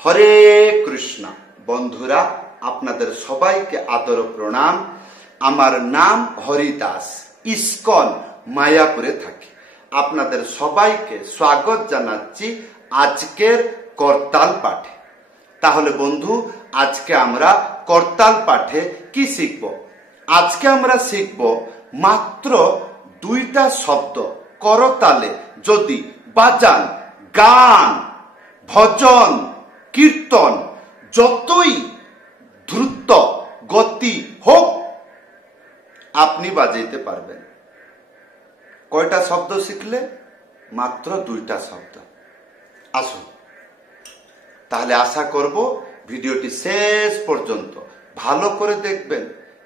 হরে কৃষ্ণ। বন্ধুরা, আপনাদের সবাইকে আদর প্রণাম। আমার নাম হরিদাস, ইস্কন মায়াপুরে থাকি। আপনাদের সবাইকে স্বাগত জানাচ্ছি আজকের করতাল পাঠে। তাহলে বন্ধু, আজকে আমরা করতাল পাঠে কি শিখব? আজকে আমরা শিখব মাত্র 2টা শব্দ করতালে যদি বাজান, গান, ভজন, কীর্তন যতই দ্রুত গতি হোক আপনি বাজাইতে পারবেন। কয়টা শব্দ শিখলে? মাত্র 2টা শব্দ। আসুন, তাহলে আশা করব ভিডিওটি শেষ পর্যন্ত ভালো করে দেখবেন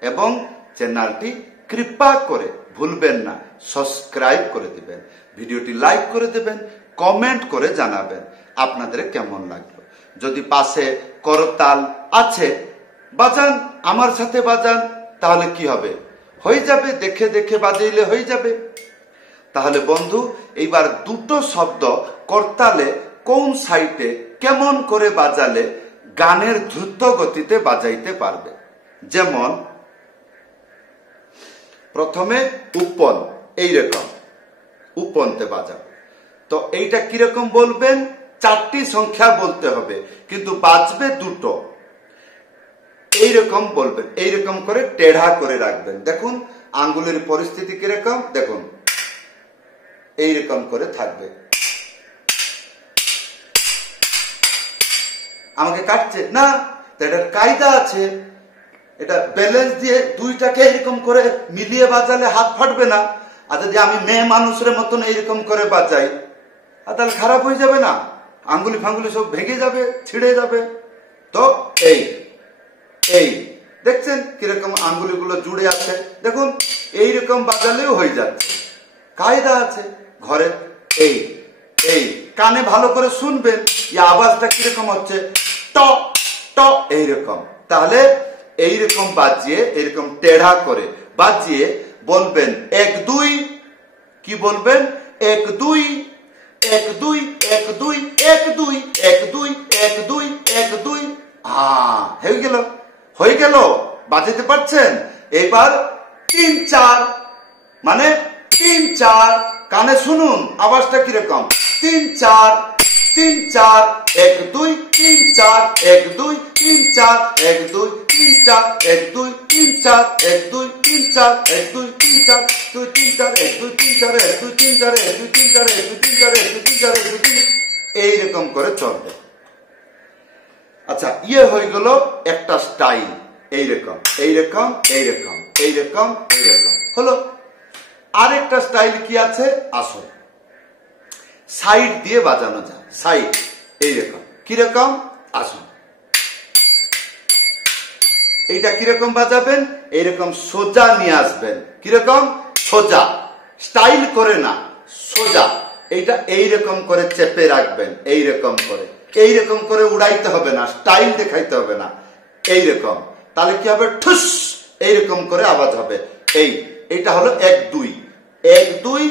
এবং চ্যানেলটি কৃপা করে ভুলবেন না সাবস্ক্রাইব করে দিবেন, ভিডিওটি লাইক করে দেবেন, কমেন্ট করে জানাবেন আপনাদের কেমন লাগলো। যদি পাশে করতাল আছে বাজান, আমার সাথে বাজান, তাহলে কি হবে? হয়ে যাবে, দেখে দেখে বাজাইলে হয়ে যাবে। তাহলে বন্ধু, এইবার 2টো শব্দ করতালে কোন সাইটে কেমন করে বাজালে গানের দ্রুত গতিতে বাজাইতে পারবে। যেমন প্রথমে উপন, এইরকম উপনতে বাজাবে। তো এইটা কিরকম বলবেন? 4টি সংখ্যা বলতে হবে, কিন্তু বাজবে 2টো। এইরকম বলবেন, এইরকম করে টেढ़ा করে রাখবেন। দেখুন আঙ্গুলের পরিস্থিতি কিরকম, দেখুন এইরকম করে থাকবে। আমাকে কাটছে না, এটার কায়দা আছে। এটা ব্যালেন্স দিয়ে 2টাকে এরকম করে মিলিয়ে বাজালে হাত ফাটবে না। আর যদি আমি মেয়ে মানুষের মতন এইরকম করে বাজাই, আর তাহলে খারাপ হয়ে যাবে না? আঙ্গুলি ফাঙ্গুলি সব ভেঙে যাবে, ছিঁড়ে যাবে। তো এই এই দেখছেন কিরকম আঙ্গুলিগুলো জুড়ে আছে। দেখুন এইরকম বাজালেও হয়ে যাচ্ছে, কায়দা আছে ঘরে। এই এই কানে ভালো করে শুনবেন, এই আওয়াজটা কিরকম হচ্ছে, ট ট এইরকম। তাহলে এইরকম বাজিয়ে, এরকম টেढ़ा করে বাজিয়ে বলবেন 1 2। কি বলবেন? 1 2 1 2 1 2 1 2 1 2 1 2 1 2। হয়ে গেল, হয়ে গেল, বাজাতে পারছেন। এবার 3 4, মানে 3 4। কানে শুনুন আওয়াজটা কিরকম, 3 4 3 4 1 2 3 4 1 2 3 4 1 2 3 4 1 2 3 4 1 2 3 4 1 2 3 4 2 3 4 1 2 3 4 1 2 3 4 1 2 3 4 1 2 3 4 1 2 3 4 1 2 3। এইরকম করে চলবে। আচ্ছা, ইয়ে হয়ে গেল একটা স্টাইল। এইরকম এইরকম এইরকম এইরকম এইরকম হলো। আরেকটা স্টাইল কি আছে? আসুন, সাইড দিয়ে বাজানো যায়। সাইড এইরকম, কিরকম? আসুন, এইটা কিরকম বাজাবেন? এইরকম সোজা নিয়ে আসবেন। কিরকম? সোজা, স্টাইল করে না, সোজা। এইটা এইরকম করে চেপে রাখবেন, এইরকম করে। এইরকম করে উড়াইতে হবে না, স্টাইল দেখাইতে হবে না, এইরকম। তাহলে কি হবে? ঠুস, এইরকম করে আওয়াজ হবে। এইটা হলো 1 2 1 2।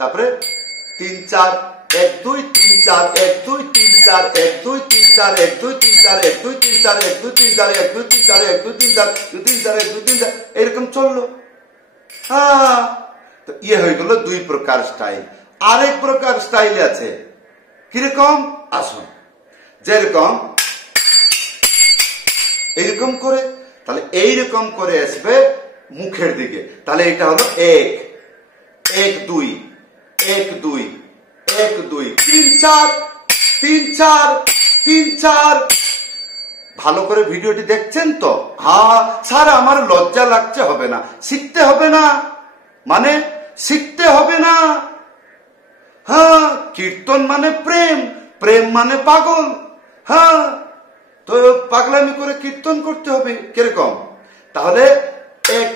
তারপরে 3 4 1 2 3 4 1 2 3 4 1 2 3 4 1 2 3 4 1 2 3 4 1 2 3 4 1 2 3 4 1 2 3 4 2 3 4 1 2 3 4 এরকম চললো। তো ইয়ে হয়ে গেল 2 প্রকার স্টাইল। আরেক প্রকার স্টাইল আছে, কিরকম? আসুন, যেরকম এইরকম করে, তাহলে এইরকম করে আসবে মুখের দিকে। তাহলে এটা হলো 1 1 2 1 2 1 2 3 4 3 4 3 4। ভালো করে ভিডিওটি দেখছেন তো? স্যার আমার লজ্জা লাগছে, হবে না, শিখতে হবে না, মানে শিখতে হবে না। কীর্তন মানে প্রেম, প্রেম মানে পাগল। তো পাগলামি করে কীর্তন করতে হবে। কিরকম? তাহলে 1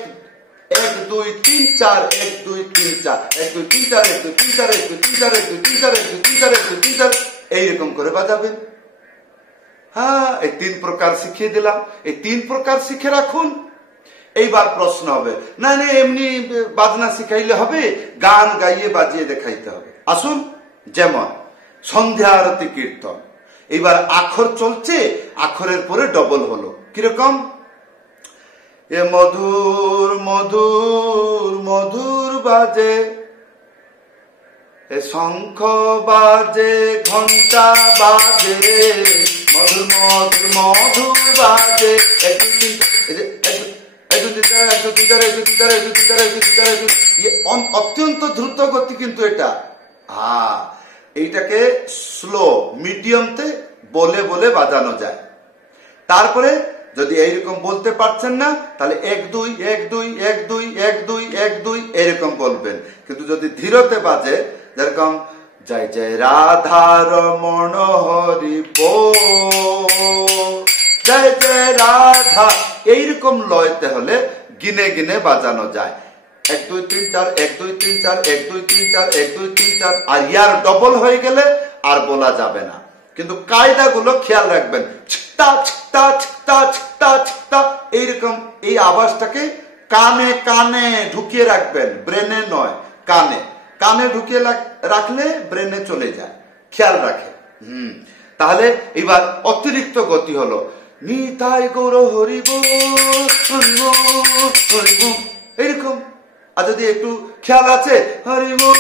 1 2 3 4 1 2 3 4 1 2 3 4 1 2 3 4 1 2 3 4 1 2 3 4 1 2 3 4 1 2 3 4 এইরকম করে বাজাবেন। এই 3 প্রকার শিখিয়ে দিলাম। এই 3 প্রকার শিখে রাখুন। এইবার প্রশ্ন হবে, না না এমনি বাজনা শিখাইলে হবে? গান গাইয়ে বাজিয়ে দেখাইতে হবে। আসুন, যেমন সন্ধ্যা আরতি কীর্তন, এবার আখর চলছে, আখরের পরে ডবল হলো। কিরকম? এ মধুর মধুর মধুর বাজে, এ শঙ্খ বাজে, ঘন্টা বাজে, মধুর মধুর মধুর বাজে। অত্যন্ত দ্রুত গতি কিন্তু এটা। এইটাকে স্লো মিডিয়ামতে বলে বলে বাজানো যায়। তারপরে যদি এইরকম বলতে পারছেন না, তাহলে 1 2 1 2 1 2 1 2 1 2 এরকম বলবেন। কিন্তু যদি ধীরতে বাজে, যেরকম জয় জয় রাধা রমণ হরি বল, জয় জয় রাধা, এইরকম লয়তে হলে গিনে গিনে বাজানো যায়। 1 2 3 4 1 2 3 4 1 2 3 4 1 2 3 4। আর ইয়ার ডবল হয়ে গেলে আর বলা যাবে না। কিন্তু কায়দাগুলো খেয়াল রাখবেন। ছিকতা ছিকতা ছিকতা ছিকতা ছিকতা, এইরকম এই আওয়াজটাকে কানে কানে ঢুকিয়ে রাখবেন, ব্রেনে নয়, কানে। কানে ঢুকিয়ে রাখলে ব্রেনে চলে যায়, খেয়াল রাখে। তাহলে এবার অতিরিক্ত গতি হলো নিতাই গৌর হরি বল হরি বল হরি বল, এইরকম। আর যদি একটু খেয়াল আছে হরি বল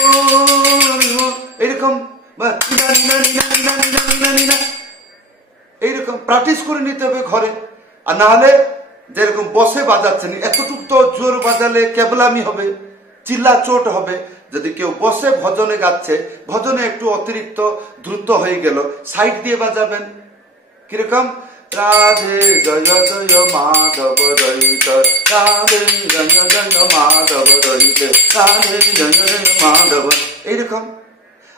হরি বল, এইরকম এইরকম প্র্যাকটিস করে নিতে হবে ঘরে। আর না হলে যেরকম বসে বাজাচ্ছেন, এতটুকু তো জোর বাজালে কেবলামি হবে, চিল্লা চোট হবে। যদি কেউ বসে ভজনে গাচ্ছে, ভজনে একটু অতিরিক্ত দ্রুত হয়ে গেল, সাইড দিয়ে বাজাবেন। কিরকম? রাধে জয় জয় মাধব রহিত, রাধে জয় জয় মাধব রহিত, রাধে জয় জয় মাধব, এইরকম।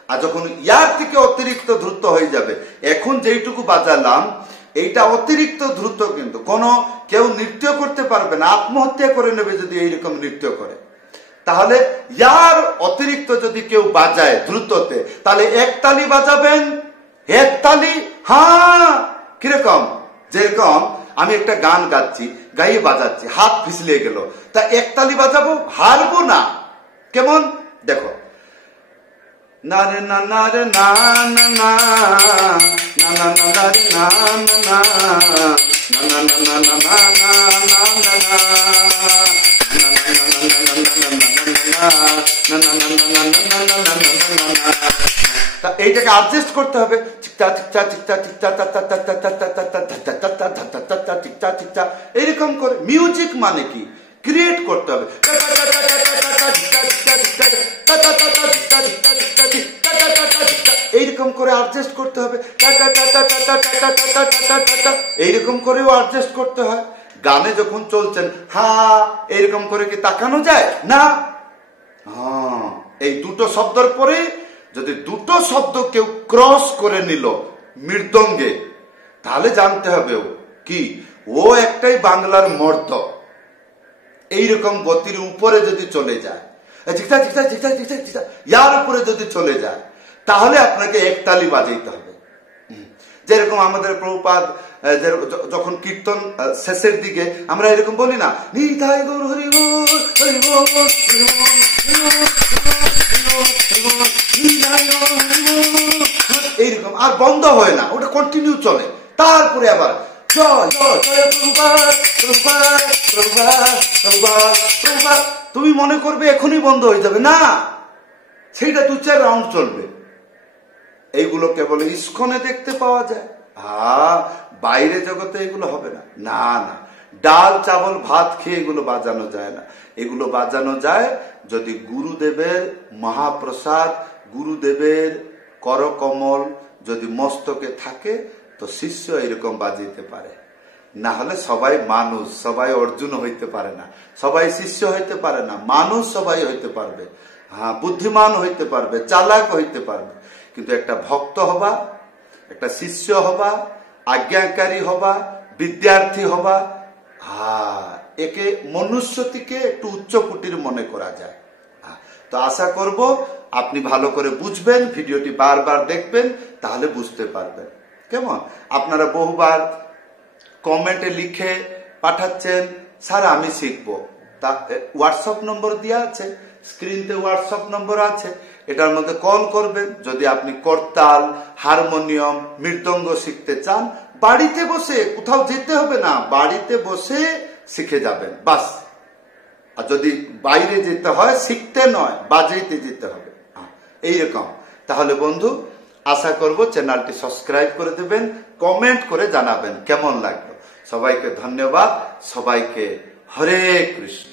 আর যখন ইয়ার থেকে অতিরিক্ত দ্রুত হয়ে যাবে, এখন যেইটুকু বাজালাম এইটা অতিরিক্ত দ্রুত, কিন্তু কেউ নৃত্য করতে পারবে না, আত্মহত্যা করে নেবে যদি এইরকম নৃত্য করে। তাহলে ইয়ার অতিরিক্ত যদি কেউ বাজায় দ্রুততে, তাহলে একতালি বাজাবেন, একতালি। কিরকম? যেরকম আমি একটা গান গাচ্ছি, গাইয়ে বাজাচ্ছি, হাত ফিসলে গেল, তা একতালি বাজাবো, হারবো না। কেমন? দেখো, না রে না না রে না না না না না না না রে না না না না না না না না না না না। এইটাকে অ্যাডজাস্ট করতে হবে। এইরকম করে মিউজিক মানে কি ক্রিয়েট করতে হবে। এইরকম করে অ্যাডজাস্ট করতে হবে, এইরকম করেও অ্যাডজাস্ট করতে হয়। গানে যখন চলছেন এইরকম করে কি তাকানো যায় না? এই দুটো শব্দের পরে যদি দুটো শব্দ কেউ ক্রস করে নিল মৃদঙ্গে, তাহলে জানতে হবে ও একটাই বাংলার মর্দ। এইরকম গতির উপরে যদি চলে যায়, ইয়ার উপরে যদি চলে যায়, তাহলে আপনাকে একতালি বাজাইতে হবে। যেরকম আমাদের প্রভুপাদ যখন কীর্তন শেষের দিকে আমরা এরকম বলি না, নিতাই গৌর হরি বল হরি বল হরি বল, এইরকম আর বন্ধ হয় না, ওটা কন্টিনিউ চলে। তারপরে আবার তুমি মনে করবে এখনই বন্ধ হয়ে যাবে না, সেইটা 2-4 রাউন্ড চলবে। এইগুলো কেবল ইস্কনে দেখতে পাওয়া যায়, বাইরে জগতে এগুলো হবে না। না না, ডাল চাবল ভাত খেয়ে এগুলো বাজানো যায় না। এগুলো বাজানো যায় যদি গুরুদেবের মহাপ্রসাদ, গুরুদেবের করকমল যদি মস্তকে থাকে, তো শিষ্য এরকম বাজাইতে পারে। না হলে সবাই মানুষ, সবাই অর্জুন হইতে পারে না, সবাই শিষ্য হইতে পারে না। মানুষ সবাই হইতে পারবে, বুদ্ধিমান হইতে পারবে, চালাক হইতে পারবে, কিন্তু একটা ভক্ত হবা, একটা শিষ্য হবা, আজ্ঞাকারী হবা, বিদ্যার্থী হবা, একে মনুষ্যটিকে একটু উচ্চ কোটির মনে করা যায়। তো আশা করব আপনি ভালো করে বুঝবেন, ভিডিওটি বারবার দেখবেন, তাহলে বুঝতে পারবেন। কেমন? আপনারা বহুবার কমেন্টে লিখে পাঠাচ্ছেন, স্যার আমি শিখবো। তা হোয়াটসঅ্যাপ নম্বর দেওয়া আছে, স্ক্রিনতে হোয়াটসঅ্যাপ নম্বর আছে, এটার মধ্যে কল করবেন। যদি আপনি করতাল, হারমোনিয়াম, মৃদঙ্গ শিখতে চান, বাড়িতে বসে, কোথাও যেতে হবে না, বাড়িতে বসে শিখে যাবেন বাস। আর যদি বাইরে যেতে হয়, শিখতে নয়, বাজাইতে যেতে হবে, এইরকম। তাহলে বন্ধু, আশা করব চ্যানেলটি সাবস্ক্রাইব করে দেবেন, কমেন্ট করে জানাবেন কেমন লাগলো। সবাইকে ধন্যবাদ, সবাইকে হরে কৃষ্ণ।